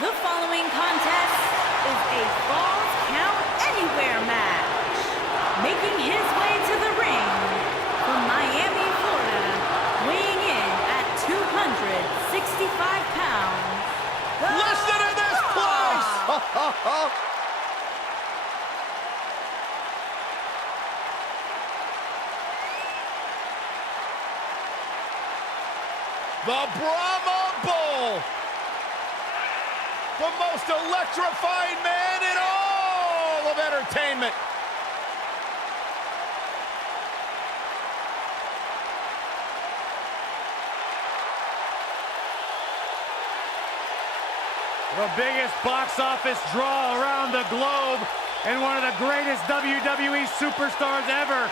The following contest is a Falls Count Anywhere match. Making his way to the ring from Miami, Florida, weighing in at 265 pounds. Listen to this place! The Brahma Bull! The most electrifying man in all of entertainment! The biggest box office draw around the globe and one of the greatest WWE superstars ever.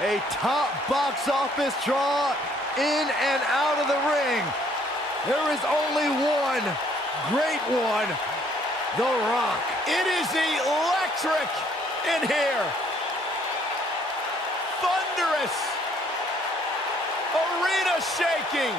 A top box office draw in and out of the ring. There is only one, great one, The Rock. It is electric in here. Thunderous. Arena shaking.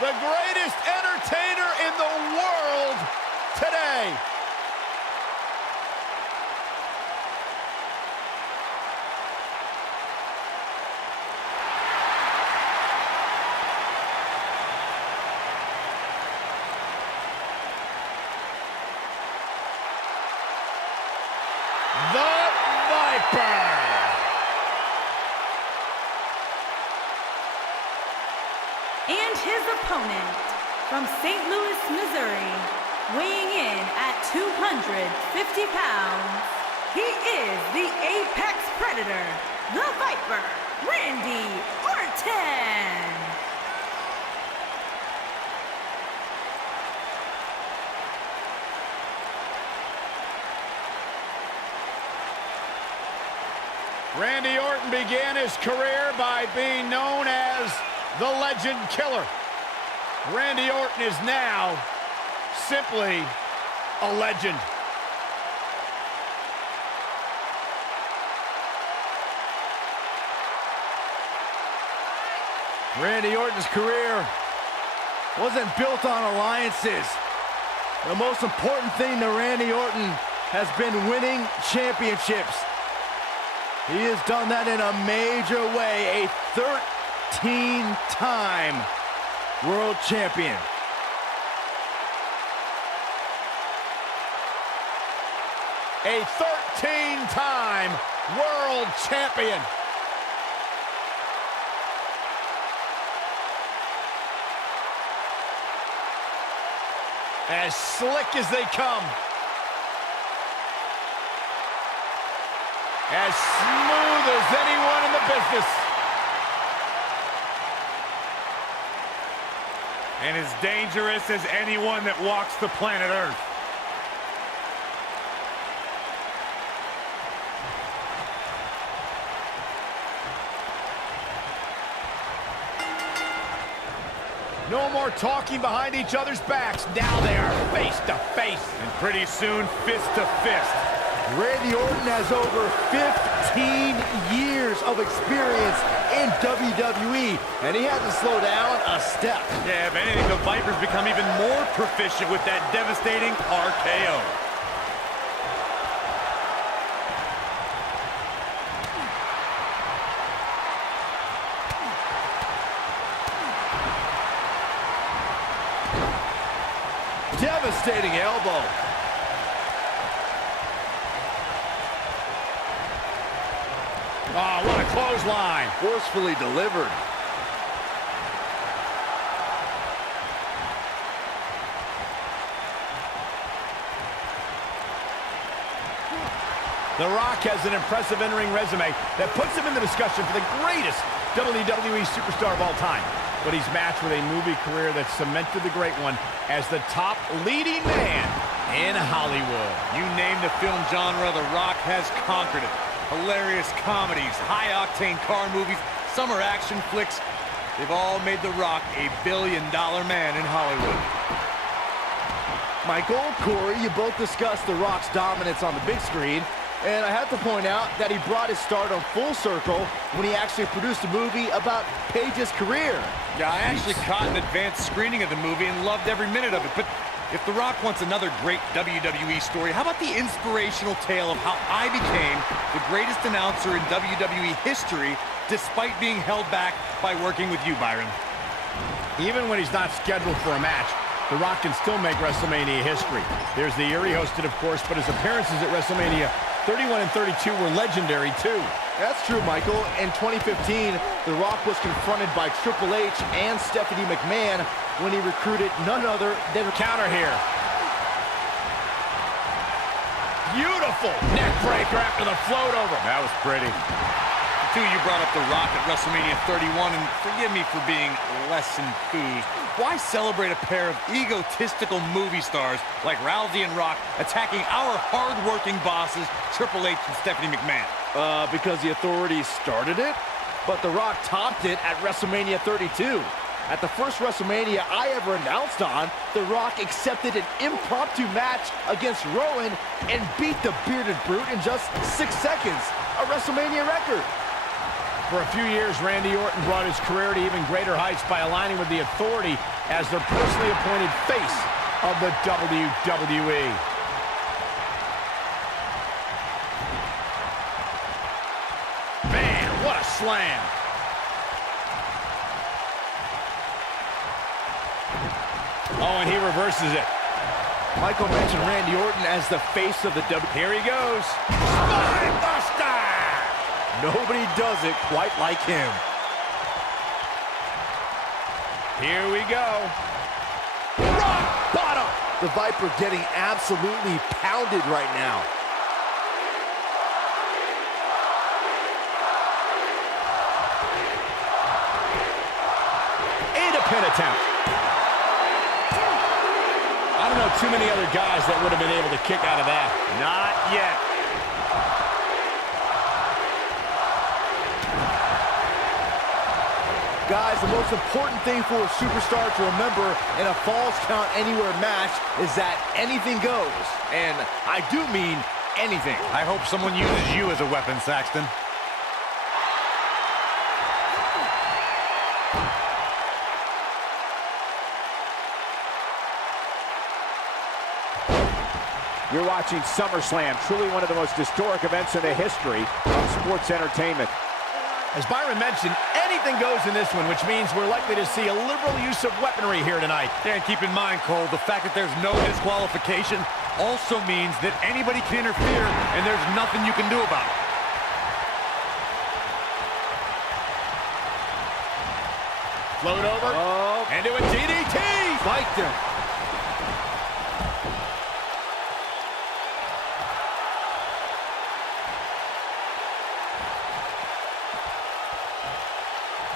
The greatest entertainer in the world today. The Viper. And his opponent from St. Louis, Missouri, weighing in at 250 pounds, he is the Apex Predator, the Viper, Randy Orton. Randy Orton began his career by being known as the Legend Killer. Randy Orton is now simply a legend. Randy Orton's career wasn't built on alliances. The most important thing to Randy Orton has been winning championships. He has done that in a major way, a 13-time world champion. A 13-time world champion. As slick as they come. As smooth as anyone in the business. And as dangerous as anyone that walks the planet Earth. No more talking behind each other's backs. Now they are face to face. And pretty soon, fist to fist. Randy Orton has over 15 years of experience in WWE, and he hasn't slowed down a step. Yeah, if anything, the Viper's become even more proficient with that devastating RKO. Devastating elbow. Oh, what a clothesline. Forcefully delivered. The Rock has an impressive in-ring resume that puts him in the discussion for the greatest WWE superstar of all time. but he's matched with a movie career that cemented the great one as the top leading man in Hollywood. You name the film genre, The Rock has conquered it. Hilarious comedies, high-octane car movies, summer action flicks. They've all made The Rock a billion-dollar man in Hollywood. Michael, Corey, you both discussed The Rock's dominance on the big screen, and I have to point out that he brought his stardom full circle when he actually produced a movie about Paige's career. Yeah, I actually caught an advanced screening of the movie and loved every minute of it, but if The Rock wants another great WWE story, how about the inspirational tale of how I became the greatest announcer in WWE history despite being held back by working with you, Byron? Even when he's not scheduled for a match, The Rock can still make WrestleMania history. There's the year he hosted, of course, but his appearances at WrestleMania 31 and 32 were legendary, too. That's true, Michael. In 2015, The Rock was confronted by Triple H and Stephanie McMahon when he recruited none other than... Counter here. Beautiful neck breaker after the float over. That was pretty. Too, you brought up The Rock at WrestleMania 31, and forgive me for being less enthused. Why celebrate a pair of egotistical movie stars like Rousey and Rock attacking our hard-working bosses, Triple H and Stephanie McMahon? Because the authorities started it, but The Rock topped it at WrestleMania 32. At the first WrestleMania I ever announced on, The Rock accepted an impromptu match against Rowan and beat the Bearded Brute in just 6 seconds, a WrestleMania record. For a few years, Randy Orton brought his career to even greater heights by aligning with the Authority as their personally appointed face of the WWE. Man, what a slam! Oh, and he reverses it. Michael mentioned Randy Orton as the face of the WWE. Here he goes. Spine Buster! Nobody does it quite like him. Here we go. Rock bottom! The Viper getting absolutely pounded right now. And a pin attempt. I don't know too many other guys that would have been able to kick out of that. Not yet. Guys, the most important thing for a superstar to remember in a Falls Count Anywhere match is that anything goes. And I do mean anything. I hope someone uses you as a weapon, Saxton. You're watching SummerSlam, truly one of the most historic events in the history of sports entertainment. As Byron mentioned, anything goes in this one, which means we're likely to see a liberal use of weaponry here tonight. Yeah, and keep in mind, Cole, the fact that there's no disqualification also means that anybody can interfere, and there's nothing you can do about it. Float over, and do a DDT! Spiked him.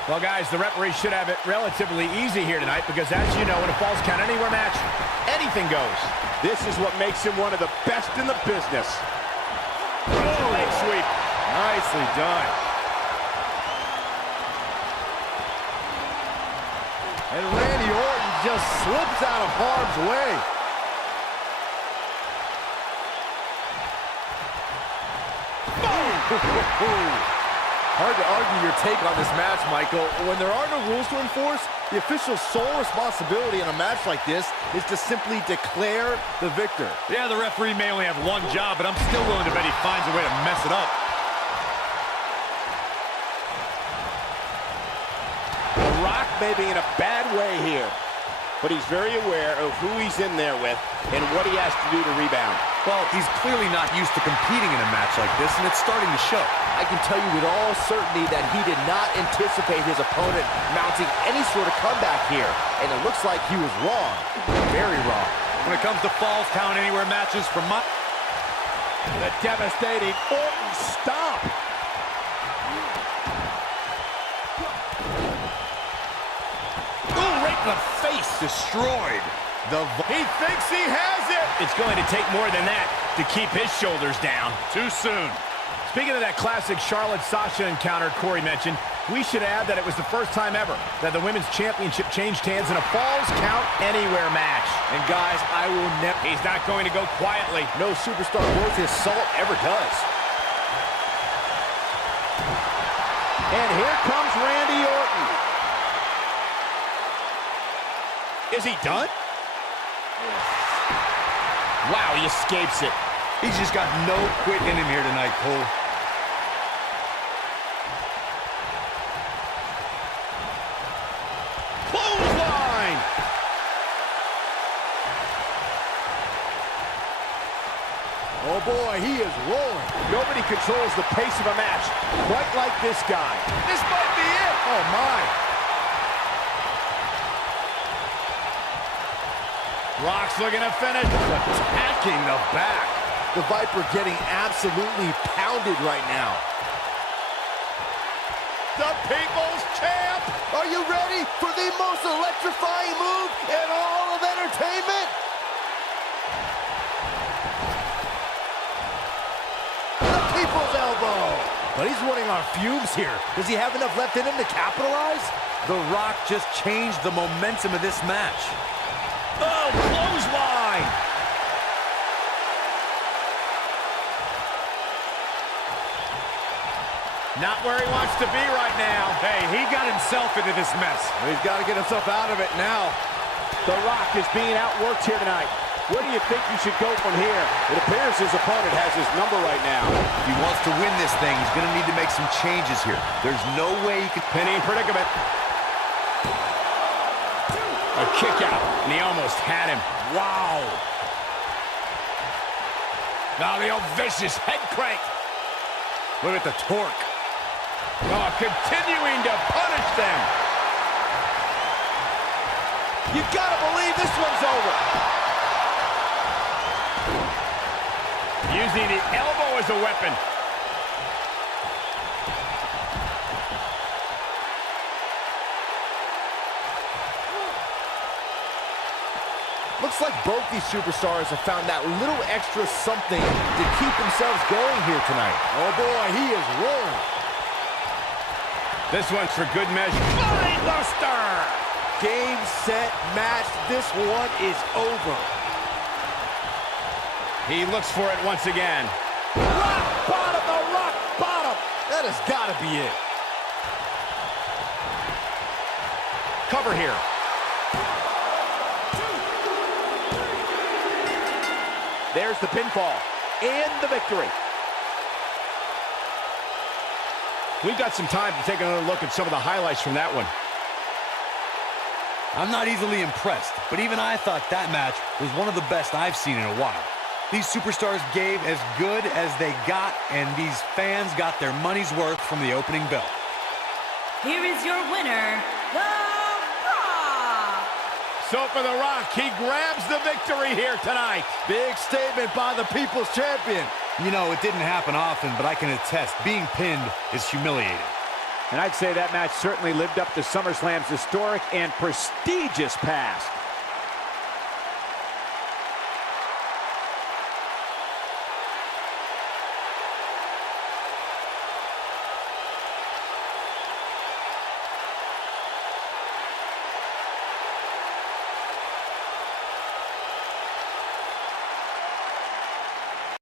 Well, guys, the referee should have it relatively easy here tonight because, as you know, in a Falls Count Anywhere match, anything goes. This is what makes him one of the best in the business. Oh, leg sweep. Nicely done. And Randy Orton just slips out of harm's way. Boom! Hard to argue your take on this match, Michael. When there are no rules to enforce, the official's sole responsibility in a match like this is to simply declare the victor. Yeah, the referee may only have one job, but I'm still willing to bet he finds a way to mess it up. The Rock may be in a bad way here, but he's very aware of who he's in there with and what he has to do to rebound. Well, he's clearly not used to competing in a match like this, and it's starting to show. I can tell you with all certainty that he did not anticipate his opponent mounting any sort of comeback here, and it looks like he was wrong. Very wrong. When it comes to Falls Count Anywhere matches, from my... The devastating Orton stomp. in the face. Destroyed. He thinks he has it. It's going to take more than that to keep his shoulders down. Too soon. Speaking of that classic Charlotte-Sasha encounter Corey mentioned, we should add that it was the first time ever that the Women's Championship changed hands in a Falls Count Anywhere match. And guys, I will never... He's not going to go quietly. No superstar worth his salt ever does. And here comes Randy Orton. Is he done? Wow, he escapes it. He's just got no quitting in him here tonight, Cole. Clothesline! Oh boy, he is rolling. Nobody controls the pace of a match quite like this guy. This might be it. Oh my. Rock's looking to finish. Attacking the back. The Viper getting absolutely pounded right now. The People's Champ! Are you ready for the most electrifying move in all of entertainment? The People's Elbow. But he's running on fumes here. Does he have enough left in him to capitalize? The Rock just changed the momentum of this match. Oh, clothesline! Not where he wants to be right now. Hey, he got himself into this mess. He's got to get himself out of it now. The Rock is being outworked here tonight. Where do you think you should go from here? It appears his opponent has his number right now. If he wants to win this thing, he's going to need to make some changes here. There's no way he could... Pinning predicament. A kick out, and he almost had him. Wow. Now the old vicious head crank. Look at the torque. Oh, continuing to punish them. You gotta believe this one's over. Using the elbow as a weapon. Looks like both these superstars have found that little extra something to keep themselves going here tonight. Oh boy, he is rolling. This one's for good measure. Buster! Game, set, match. This one is over. He looks for it once again. Rock bottom, the rock bottom. That has got to be it. Cover here. There's the pinfall and the victory. We've got some time to take another look at some of the highlights from that one. I'm not easily impressed, but even I thought that match was one of the best I've seen in a while. These superstars gave as good as they got, and these fans got their money's worth from the opening bell. Here is your winner, The Rock. So for The Rock, he grabs the victory here tonight. Big statement by the People's Champion. You know, it didn't happen often, but I can attest, being pinned is humiliating. And I'd say that match certainly lived up to SummerSlam's historic and prestigious past.